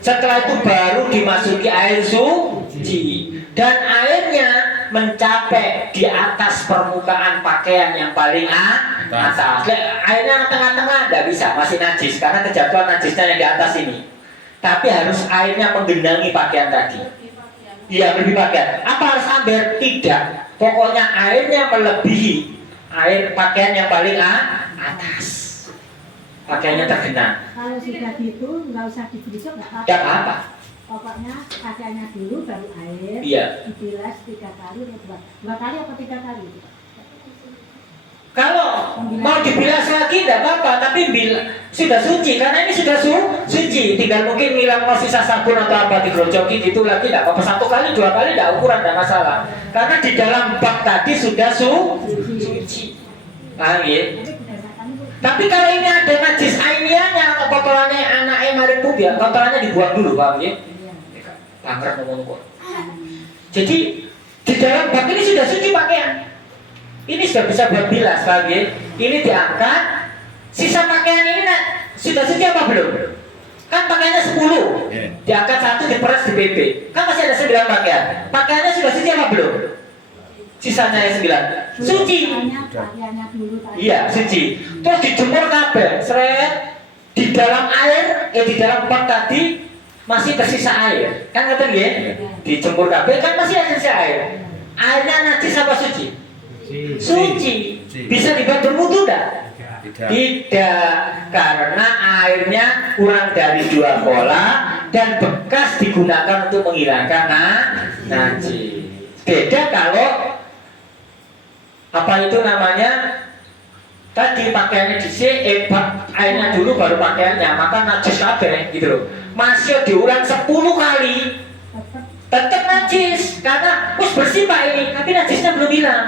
Setelah itu baru dimasuki air suci dan airnya mencapai di atas permukaan pakaian yang paling atas. Airnya tengah-tengah tidak bisa, masih najis karena kejatuhan najisnya yang di atas ini. Tapi harus airnya menggenangi pakaian tadi. Iya, lebih pakaian. Apa harus amber? Tidak. Pokoknya airnya melebihi air pakaian yang paling atas. Pakaiannya tergenang. Kalau sudah gitu nggak usah dibilas nggak apa-apa. Tidak apa. Pokoknya pakaiannya dulu baru air. Iya. Dibilas 3 kali atau 2 kali atau 3 kali. Kalau mau dibilas lagi tidak apa-apa, tapi sudah suci karena ini sudah suci. Tinggal mungkin ngilang sisa sabun atau apa digerojoki gitu lagi tidak apa-apa. 1 kali 2 kali tidak ukuran tidak masalah. Karena di dalam bak tadi sudah suci. Paham ya? Tapi kalau ini ada najis ainiyahnya atau kotorannya anaknya mari ya, kotorannya dibuang dulu, paham ya? Bangkrut ngomong. Jadi di dalam bak ini sudah suci pakaian. Ini sudah bisa buat bilas, paham ya? Ini diangkat, sisa pakaian ini sudah suci apa belum? Kan pakaiannya 10, diangkat 1 diperas di PP. Kan masih ada 9 pakaian. Pakaiannya sudah suci apa belum? Sisanya yang 9 suci. Iya, suci. Terus dijemur kabel, seret di dalam air, di dalam bak tadi masih tersisa air. Kan ngerti ya? Dijemur kabel kan masih ada sisa air. Airnya najis apa suci? Suci. Bisa dibuat berwudu enggak? Tidak, karena airnya kurang dari 2 kolam dan bekas digunakan untuk menghilangkan najis. Beda kalau apa itu namanya tadi pakaiannya dhisik, airnya dulu baru pakaiannya, maka najis kabeh gitu loh. Masih diulang 10 kali tetap najis karena wis bersih Pak ini, tapi najisnya belum hilang.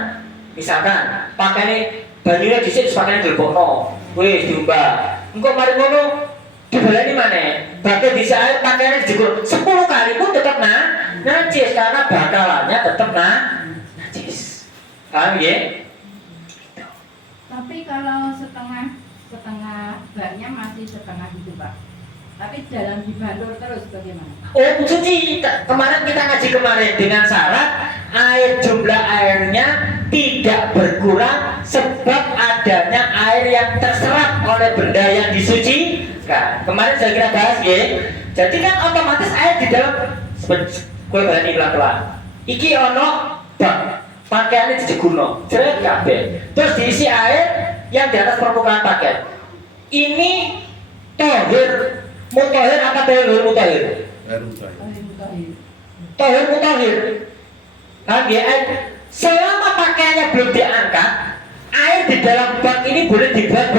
Misalkan pakaiannya banyune dhisik pakaiannya dilebokno, wis diumbah. Engko mari ngono dibaleni maneh. Bakal dhisik air pakaiannya dijegur 10 kali pun tetap najis karena bakalannya tetap najis. Paham ya? Tapi kalau setengah baknya masih setengah gitu Pak. Tapi dalam dibandur terus bagaimana? Oh suci. Kemarin kita ngaji dengan syarat jumlah airnya tidak berkurang sebab adanya air yang terserap oleh benda yang disucikan. Kemarin saya kira bahas ya. Jadi kan otomatis air di dalam gue berani pelan-pelan. Iki ono bak. Pakaiannya dijegurno, jeret kabeh. Terus diisi air yang di atas permukaan pakaian. Ini tohir mutahir apa tohir mutahir? Tohir mutahir. Nah, selama pakaiannya belum diangkat, air di dalam bak ini boleh dibuat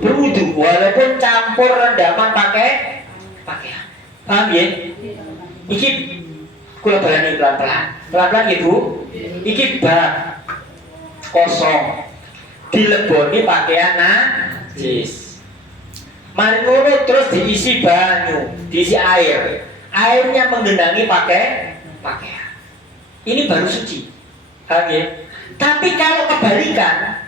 berwudu walaupun campur rendaman pakaian. Paham ya? Iki kula balani pelan-pelan Ibu. Iki bak kosong dileboni pakaian najis. Mari ngono terus diisi banyu, diisi air. Airnya menggenangi pakaian. Ini baru suci. Paham ya? Tapi kalau kebalikan,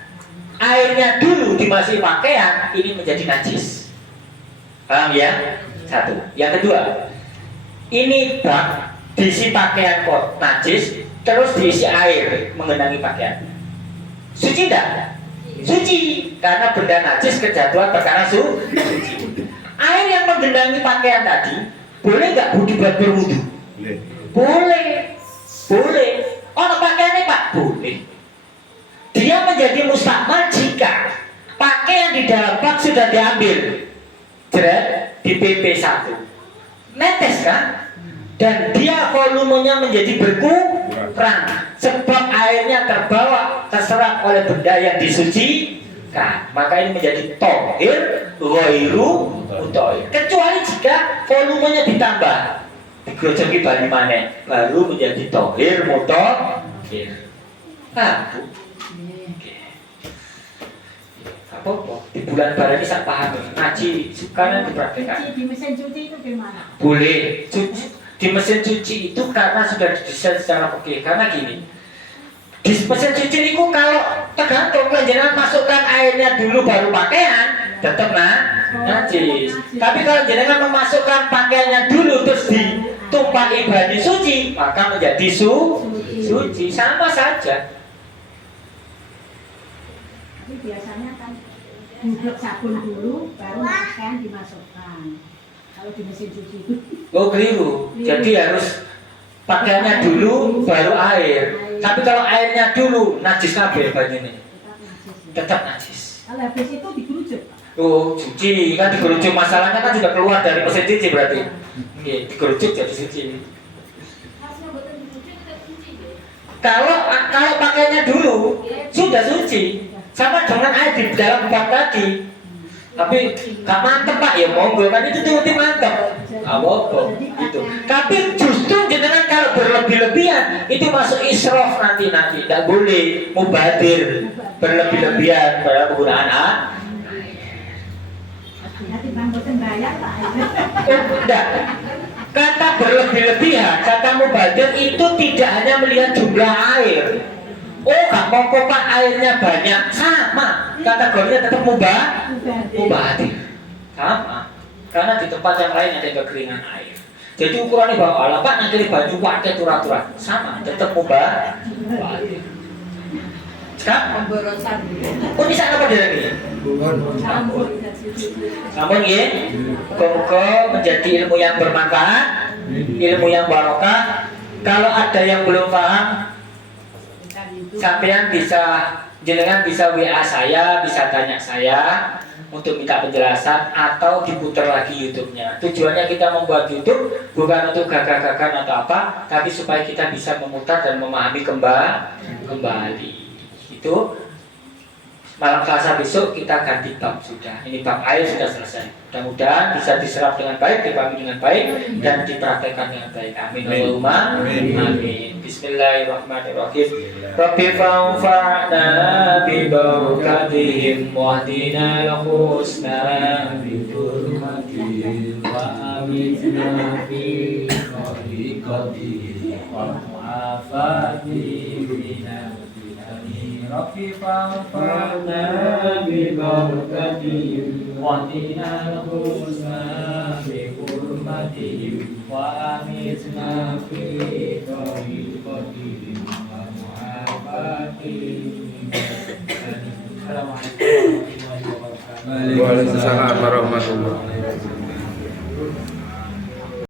airnya dulu dimasuki pakaian, ini menjadi najis. Paham ya? 1. Yang kedua, ini bak diisi pakaian kok najis, terus diisi air mengenangi pakaian. Suci tidak? Suci, karena benda najis kejatuhan perkara suci. Air yang menggenangi pakaian tadi boleh nggak dibuat berwudu? Boleh. Ono pakaiannya Pak? Boleh. Dia menjadi mustakmal jika pakaian di dalam bak sudah diambil, jeret di PP 1, netes kan? Dan dia volumenya menjadi berkurang. terang. Sebab airnya terbawa terserap oleh benda yang disucikan, maka ini menjadi tohir ghairu mutahhir. Kecuali jika volumenya ditambah, digrojoki bali maneh, baru menjadi tohir mutahhir. Nah, Bu. Apa-apa di bulan barat ini saya paham ngaji sekarang dipraktekkan. Cuci di mesin cuci itu gimana? Boleh di mesin cuci itu karena sudah didesain secara oke. Karena gini, di mesin cuci itu kalau tergantung jenengan masukkan airnya dulu baru pakaian tetap najis. Tapi kalau jenengan memasukkan pakaiannya dulu terus ditumpahi bani suci, maka menjadi suci, sama saja. Tapi biasanya kan bublek sabun dulu baru pakaian dimasukkan. Kalau di mesin cuci itu Oh keliru. Jadi harus pakaiannya dulu baru air. Tapi kalau airnya dulu najis kabeh banyune. tetap najis. Tetap najis. Kalau habis itu digerujuk, Pak. Oh, cuci kan digerujuk, masalahnya kan sudah keluar dari mesin cuci berarti. Iya, digerujuk jadi suci. Kalau pakainya dulu sudah suci. Sama dengan air di dalam bak tadi. Tapi gak mantep Pak, ya monggo kan itu tuh mantep. Apa itu. Tapi justru jenengan kalau berlebih-lebihan itu masuk israf nanti tidak boleh mubadir berlebih-lebihan pada penggunaan Nanti bang boten bayar Pak. enggak. Kata berlebih-lebihan, kata mubadir itu tidak hanya melihat jumlah air. Oh, gak mau Pak airnya banyak, sama kategorinya tetap mubadir, sama. Karena di tempat yang lain ada kekeringan air. Jadi ukurannya bahwa Allah Pak nanti banyu wadah turah-turah, sama tetap mubadir. Sekarang Pemborosan. oh bisa apa dia lagi? Namun ya, muka menjadi ilmu yang bermanfaat, ilmu yang barokah. Kalau ada yang belum paham, sampean jenengan bisa WA saya, bisa tanya saya untuk minta penjelasan atau diputar lagi YouTube-nya. Tujuannya kita membuat YouTube bukan untuk gagah-gagahan atau apa, tapi supaya kita bisa memutar dan memahami kembali. Itu malam Selasa besok kita ganti bab sudah. Ini bab air sudah selesai. Mudah-mudahan bisa diserap dengan baik, dipahami dengan baik, dan dipraktekkan dengan baik. Amin. Allahumma amin. Bismillahirrahmanirrahim. Rabbi fa'anfa'na bi barakatihim wahdina al-husna bi hurmatihim wa amitna fi tariqatihim wa mu'afatihim minal Rabbi fa'anfa'na bi barakatihim wahdina al-husna bi hurmatihim wa amitna fi tariqatihim wa mu'afatihim. Assalamualaikum warahmatullahi wabarakatuh. Waalaikumsalam warahmatullahi wabarakatuh.